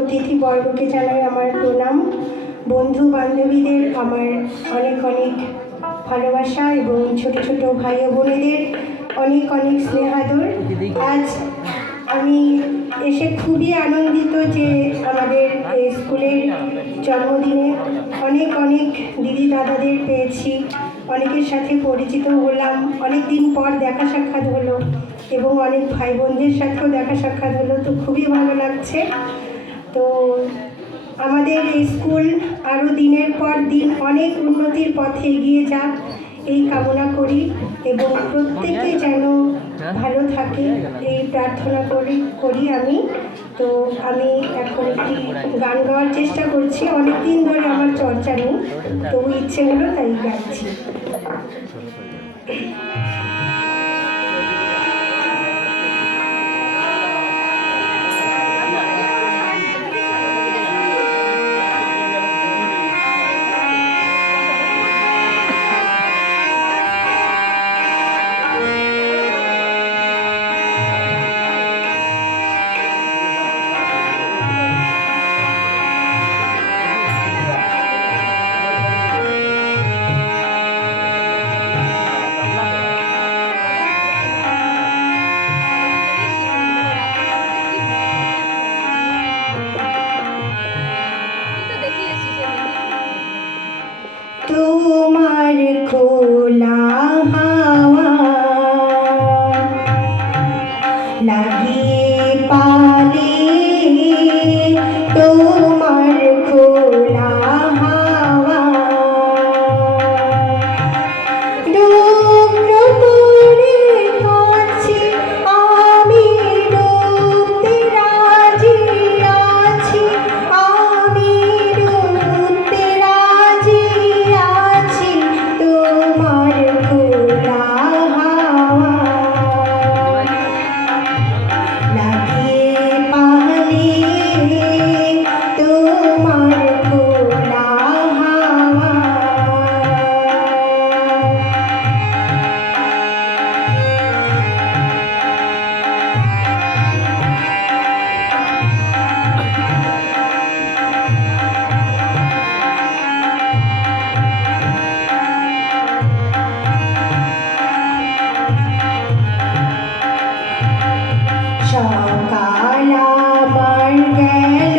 অতিথিবর্গকে জানাই আমার প্রণাম। বন্ধু বান্ধবীদের আমার অনেক অনেক ভালোবাসা এবং ছোট ছোট ভাই ও বোনেদের অনেক অনেক স্নেহাদর। আজ আমি এসে খুবই আনন্দিত যে আমাদের স্কুলের জন্মদিনে অনেক অনেক দিদি দাদাদের পেয়েছি, অনেকের সাথে পরিচিত হলাম, অনেক দিন পর দেখা সাক্ষাৎ হলো এবং অনেক ভাই বোনদের সাথেও দেখা সাক্ষাৎ হলো, তো খুবই ভালো লাগছে। তো আমাদের এই স্কুল আরও দিনের পর দিন অনেক উন্নতির পথে এগিয়ে যাক এই কামনা করি এবং প্রত্যেকে যেন ভালো থাকে এই প্রার্থনা করি আমি। তো আমি এখন একটি গান গাওয়ার চেষ্টা করছি, অনেক দিন ধরে আমার চর্চা নেই, তবু ইচ্ছে হলো তাই গাচ্ছি। তোমার খোলা হাওয়া লাগিয়ে পালে, তোমার খোলা হাওয়া ডুবরো করে কাছে আমি, ডুবতে রাজি আছি আমি, ডুবতে রাজি আছি তোমার খোলা হাওয়া লাগিয়ে পালে, তোমার খোলা হাওয়া। সকাল আমার গেল